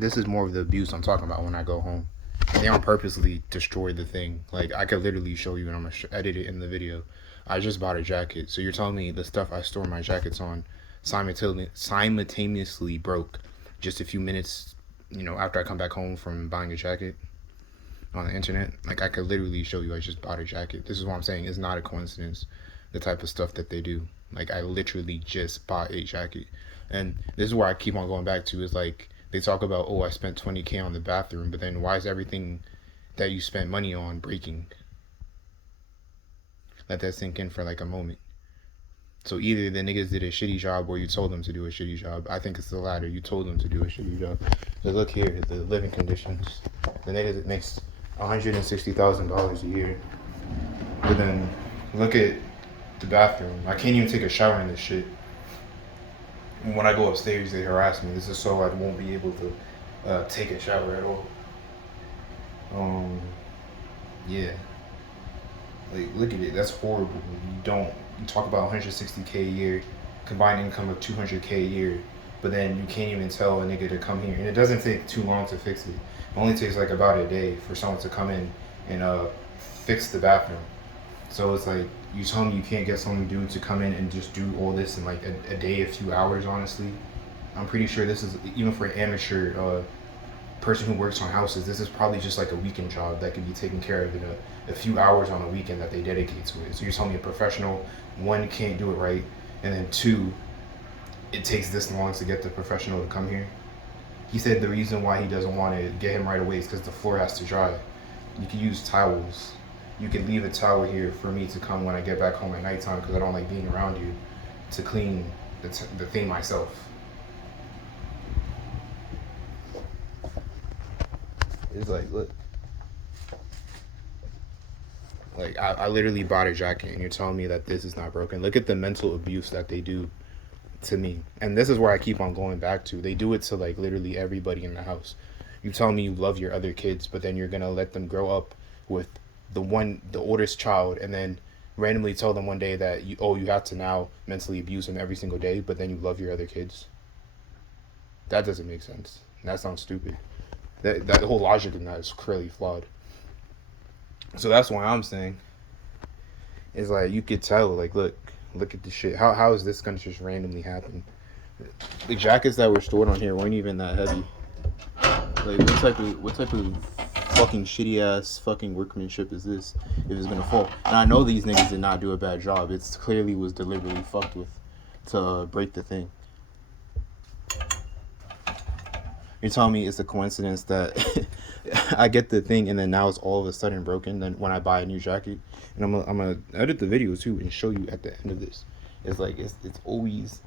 This is more of the abuse I'm talking about when I go home. And they don't purposely destroy the thing. Like, I could literally show you and I'm going to edit it in the video. I just bought a jacket. So you're telling me the stuff I store my jackets on simultaneously broke just a few minutes, after I come back home from buying a jacket on the internet? Like, I could literally show you I just bought a jacket. This is what I'm saying. It's not a coincidence, the type of stuff that they do. Like, I literally just bought a jacket. And this is where I keep on going back to is like, they talk about, oh, I spent 20K on the bathroom, but then why is everything that you spent money on breaking? Let that sink in for like a moment. So either the niggas did a shitty job or you told them to do a shitty job. I think it's the latter. You told them to do a shitty job. But look here, the living conditions. The niggas that makes $160,000 a year. But then look at the bathroom. I can't even take a shower in this shit. And when I go upstairs, they harass me. This is so I won't be able to take a shower at all. Yeah. Like, look at it. That's horrible. You talk about 160K a year, combined income of 200K a year, but then you can't even tell a nigga to come here. And it doesn't take too long to fix it. It only takes like about a day for someone to come in and fix the bathroom. So it's like, you tell me you can't get some dude to come in and just do all this in like a day, a few hours, honestly. I'm pretty sure this is, even for an amateur person who works on houses, this is probably just like a weekend job that can be taken care of in a few hours on a weekend that they dedicate to it. So you're telling me a professional, one, can't do it right, and then two, it takes this long to get the professional to come here? He said the reason why he doesn't want to get him right away is because the floor has to dry. You can use towels. You could leave a towel here for me to come when I get back home at nighttime because I don't like being around you to clean the thing myself. It's like, look. Like, I literally bought a jacket and you're telling me that this is not broken. Look at the mental abuse that they do to me. And this is where I keep on going back to. They do it to, like, literally everybody in the house. You tell me you love your other kids, but then you're going to let them grow up with the oldest child, and then randomly tell them one day that, you have to now mentally abuse them every single day, but then you love your other kids. That doesn't make sense. That sounds stupid. That whole logic in that is clearly flawed. So that's why I'm saying, is like, you could tell, like, look at the shit. How is this gonna just randomly happen? The jackets that were stored on here weren't even that heavy. Like, what type of fucking shitty ass fucking workmanship is this if it's gonna fall? And I know these niggas did not do a bad job. It's clearly was deliberately fucked with to break the thing. You're telling me it's a coincidence that I get the thing and then now it's all of a sudden broken then when I buy a new jacket? And I'm gonna edit the video too and show you at the end of this. It's like, it's always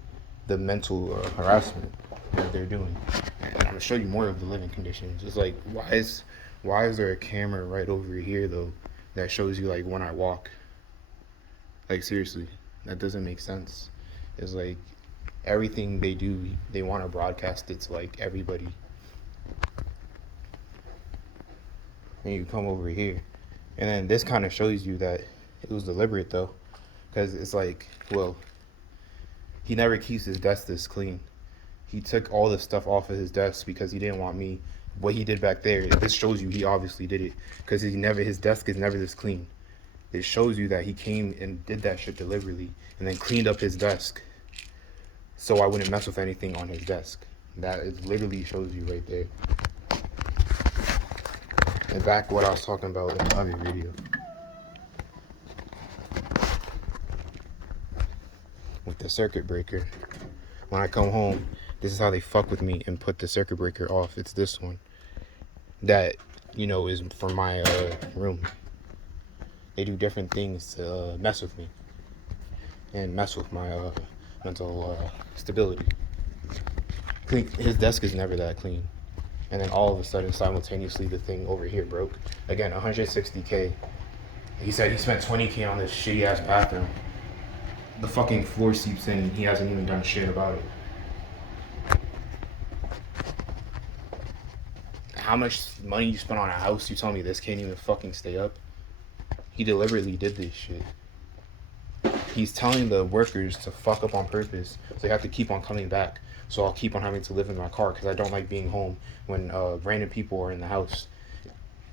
the mental harassment that they're doing. And I'm gonna show you more of the living conditions. It's like, why is there a camera right over here though that shows you like when I walk? Like, seriously, that doesn't make sense. It's like, everything they do, they want to broadcast it to like everybody. And you come over here, and then this kind of shows you that it was deliberate though, because it's like, well, he never keeps his desk this clean. He took all the stuff off of his desk because he didn't want me. What he did back there, this shows you he obviously did it because his desk is never this clean. It shows you that he came and did that shit deliberately and then cleaned up his desk so I wouldn't mess with anything on his desk. That is literally shows you right there. And back what I was talking about in the other video. With the circuit breaker. When I come home, this is how they fuck with me and put the circuit breaker off. It's this one. That, is for my room. They do different things to mess with me. And mess with my mental stability. His desk is never that clean. And then all of a sudden, simultaneously, the thing over here broke. Again, 160K. He said he spent 20K on this shitty ass bathroom. The fucking floor seeps in and he hasn't even done shit about it. How much money you spent on a house, you telling me this can't even fucking stay up? He deliberately did this shit. He's telling the workers to fuck up on purpose, so they have to keep on coming back. So I'll keep on having to live in my car because I don't like being home when random people are in the house,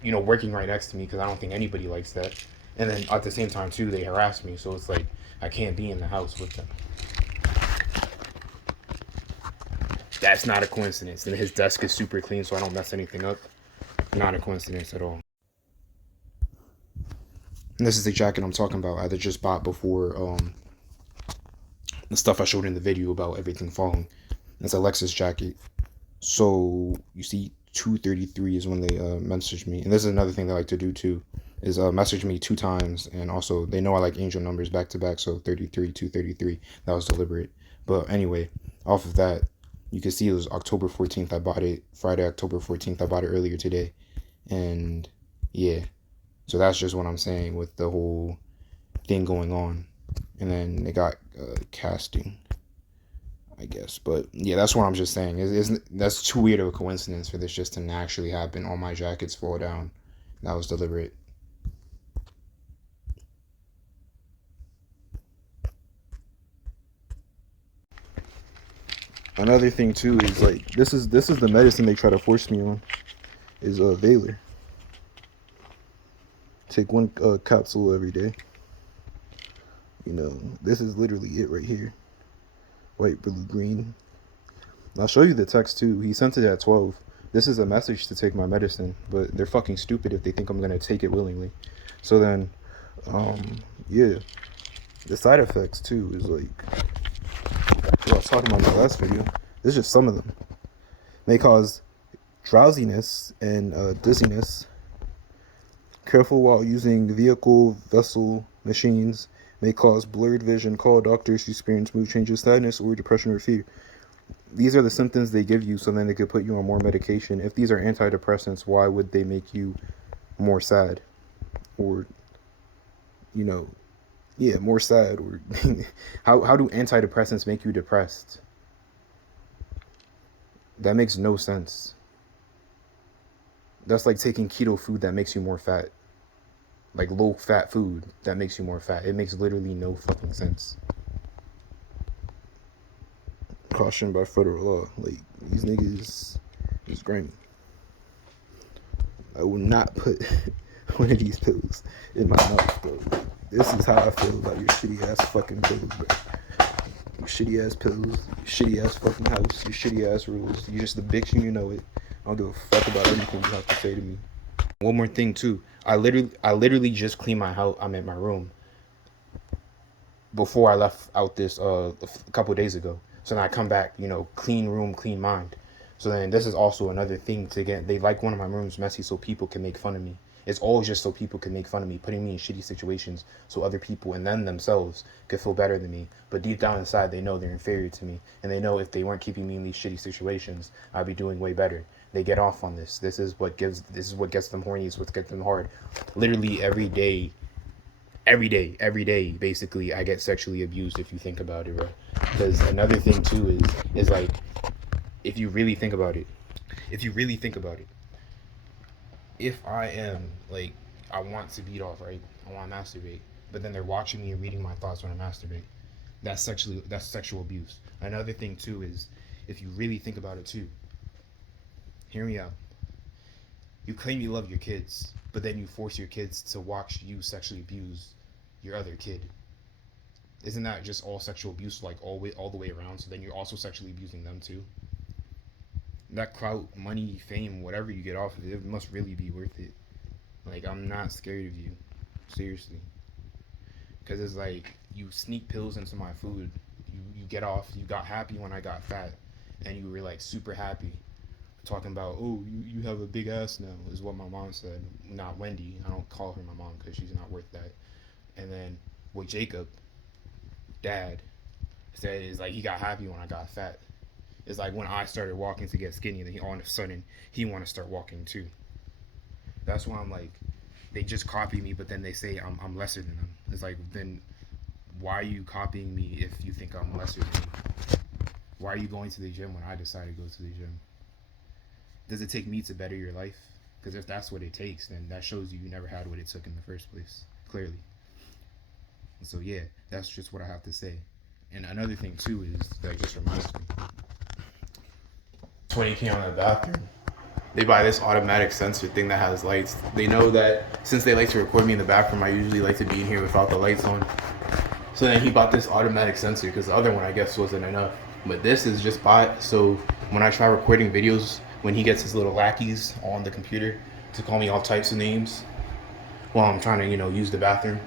working right next to me, because I don't think anybody likes that. And then at the same time too, they harass me, so it's like I can't be in the house with them. That's not a coincidence. And his desk is super clean, so I don't mess anything up. Not a coincidence at all. And this is the jacket I'm talking about. I just bought before the stuff I showed in the video about everything falling. It's a Lexus jacket. So you see 233 is when they message me. And this is another thing they like to do too, is message me 2 times. And also they know I like angel numbers back to back, so 33, 233. That was deliberate. But anyway, off of that, you can see it was October 14th. I bought it Friday, October 14th. I bought it earlier today. And yeah, so that's just what I'm saying with the whole thing going on. And then they got casting, I guess. But yeah, that's what I'm just saying. That's too weird of a coincidence for this just to naturally happen. All my jackets fall down. That was deliberate. Another thing too is like this is the medicine they try to force me on, is Valor. Take one capsule every day. This is literally it right here. White, blue, green. I'll show you the text too. He sent it at 12. This is a message to take my medicine, but they're fucking stupid if they think I'm gonna take it willingly. So then, yeah, the side effects too is like what I was talking about in my last video. There's just some of them. May cause drowsiness and dizziness. Careful while using vehicle, vessel, machines. May cause blurred vision. Call doctors who experience mood changes, sadness, or depression or fear. These are the symptoms they give you, so then they could put you on more medication. If these are antidepressants, why would they make you more sad? Or, more sad. Or how do antidepressants make you depressed? That makes no sense. That's like taking keto food that makes you more fat. Like low fat food that makes you more fat. It makes literally no fucking sense. Caution by federal law. Like, these niggas is grimy. I will not put one of these pills in my mouth, bro. This is how I feel about your shitty ass fucking pills, bro. Your shitty ass pills, your shitty ass fucking house, your shitty ass rules. You're just the bitch and you know it. I don't give a fuck about anything you have to say to me. One more thing too. I literally just cleaned my house. I'm in my room before I left out this a couple of days ago. So then I come back, clean room, clean mind. So then this is also another thing to get. They like one of my rooms messy so people can make fun of me. It's always just so people can make fun of me, putting me in shitty situations so other people and then themselves could feel better than me. But deep down inside, they know they're inferior to me. And they know if they weren't keeping me in these shitty situations, I'd be doing way better. They get off on this. This is what gets them horny. It's what gets them hard. Literally every day, basically, I get sexually abused if you think about it, bro. Because another thing too is like, if you really think about it, if I am like, I want to beat off, right? I want to masturbate, but then they're watching me and reading my thoughts when I masturbate. That's sexual abuse. Another thing too is, if you really think about it too, hear me out. You claim you love your kids, but then you force your kids to watch you sexually abuse your other kid. Isn't that just all sexual abuse, like all the way around? So then you're also sexually abusing them too. That clout, money, fame, whatever you get off of it must really be worth it. Like, I'm not scared of you, seriously. Because it's like, you sneak pills into my food. You get off. You got happy when I got fat, and you were like super happy, talking about, oh, you have a big ass now, is what my mom said. Not Wendy. I don't call her my mom because she's not worth that. And then with Jacob, dad, said is like, he got happy when I got fat. It's like when I started walking to get skinny, then all of a sudden he want to start walking too. That's why I'm like, they just copy me, but then they say I'm lesser than them. It's like, then why are you copying me if you think I'm lesser than you? Why are you going to the gym when I decide to go to the gym? Does it take me to better your life? Because if that's what it takes, then that shows you never had what it took in the first place, clearly. And so yeah, that's just what I have to say. And another thing too is that just reminds me, 20K on the bathroom. They buy this automatic sensor thing that has lights. They know that since they like to record me in the bathroom, I usually like to be in here without the lights on. So then he bought this automatic sensor because the other one I guess wasn't enough. But this is just bought so when I try recording videos, when he gets his little lackeys on the computer to call me all types of names while I'm trying to, use the bathroom,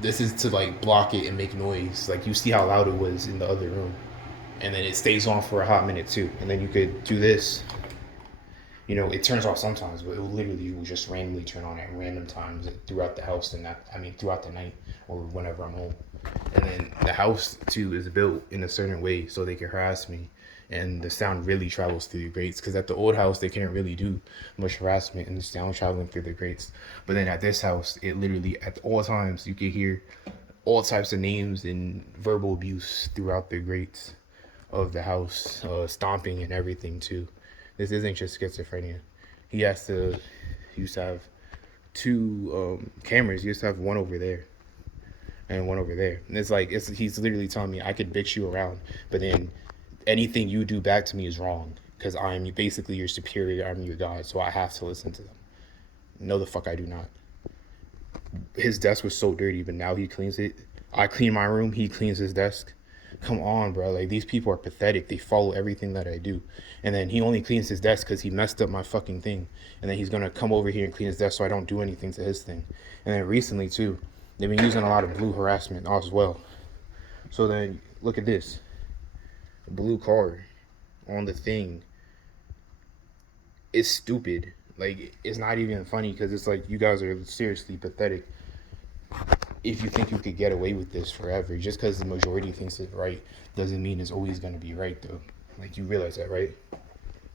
this is to like block it and make noise. Like you see how loud it was in the other room. And then it stays on for a hot minute too. And then you could do this. It turns off sometimes, but it will just randomly turn on at random times throughout the house throughout the night or whenever I'm home. And then the house too is built in a certain way so they can harass me. And the sound really travels through the grates because at the old house they couldn't really do much harassment and the sound traveling through the grates. But then at this house, it literally at all times you can hear all types of names and verbal abuse throughout the grates of the house, stomping and everything too. This isn't just schizophrenia. He used to have two cameras. He used to have one over there and one over there. And he's literally telling me I could bitch you around, but then anything you do back to me is wrong because I'm basically your superior. I'm your God, so I have to listen to them. No, the fuck I do not. His desk was so dirty, but now he cleans it. I clean my room. He cleans his desk. Come on, bro. Like, these people are pathetic. They follow everything that I do. And then he only cleans his desk because he messed up my fucking thing. And then he's going to come over here and clean his desk so I don't do anything to his thing. And then recently, too, they've been using a lot of blue harassment as well. So then, look at this. A blue car on the thing. It's stupid. Like, it's not even funny because it's like, you guys are seriously pathetic. If you think you could get away with this forever, just because the majority thinks it's right, doesn't mean it's always going to be right, though. Like, you realize that, right?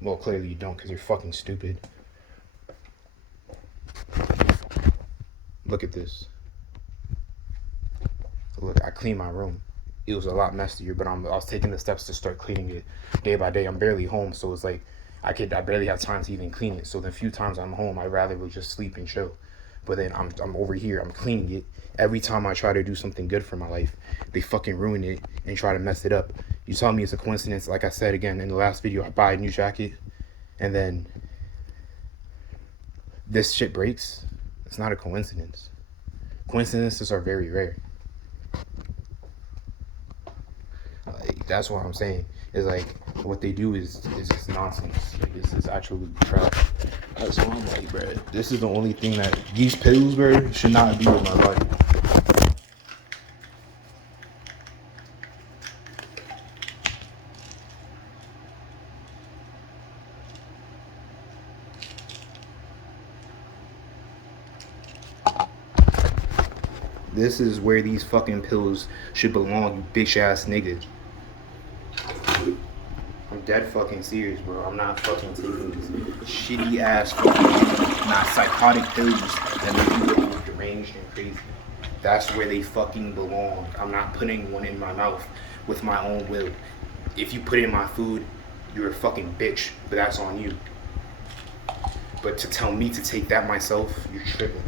Well, clearly you don't, because you're fucking stupid. Look at this. Look, I cleaned my room. It was a lot messier, but I was taking the steps to start cleaning it day by day. I'm barely home, so it's like I barely have time to even clean it. So the few times I'm home, I'd rather just sleep and chill. But then I'm over here, I'm cleaning it. Every time I try to do something good for my life, they fucking ruin it and try to mess it up. You tell me it's a coincidence, like I said again in the last video, I buy a new jacket and then this shit breaks. It's not a coincidence. Coincidences are very rare. Like, that's what I'm saying. Is like what they do is just nonsense. Like, this is actually trash. That's what I'm like, bro. This is the only thing that these pills, bro, should not be with my life. This is where these fucking pills should belong, you bitch ass nigga. I'm dead fucking serious, bro. I'm not fucking taking these shitty ass fucking, not psychotic pills that make you look deranged and crazy. That's where they fucking belong. I'm not putting one in my mouth with my own will. If you put it in my food, you're a fucking bitch, but that's on you. But to tell me to take that myself, you're tripping.